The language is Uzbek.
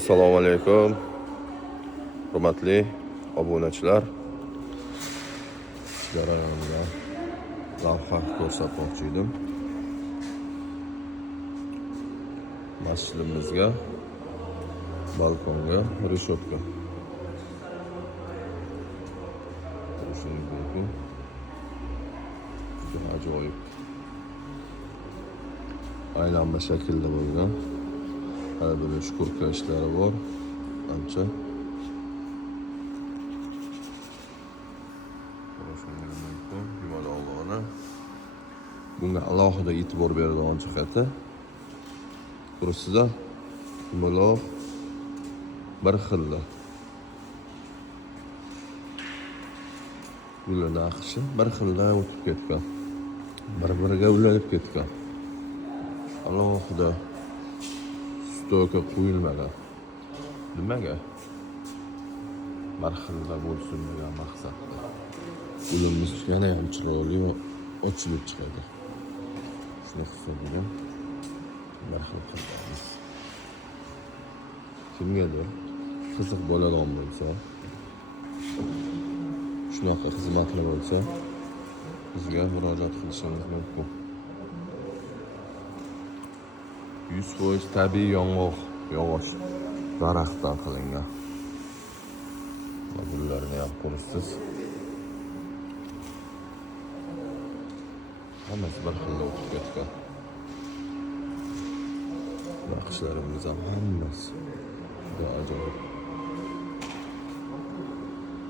Assalomu alaykum. Hurmatli obunachilar. Jarayonida lavha ko'rsatmoqchi edim. Masjidimizga balkonga reshotka. Shuningdek, juda ajoyib. Aylanma shaklda bo'lgan. Hali bir shkurka ishlari bor. Ancha. Bunga alohida e'tibor beradigan jihati burasida yumaloq bir xilda gullar naqshi bir xilda o'tib ketgan, bir-biriga ulanib ketgan. Alohida stoka qo'yilmagan. Nimaga? Bir xilda bo'lsin degan maqsadda. Gulimiz yana ham chiroyli ochilib chiqadi. Shuni hisoblayman. Bir xil qilamiz. Kimgadir qiziq bo'ladigan bo'lsa, shunaqa xizmatlar bo'lsa, bizga murojaat qilishingiz mumkin. 100% tabiiy yog'och daraxtdan qilingan. Gullarni ham ko'rasiz. Hammasi bir xilda o'tib ketgan. Naqshlarimiz ham hammasi juda ajoyib.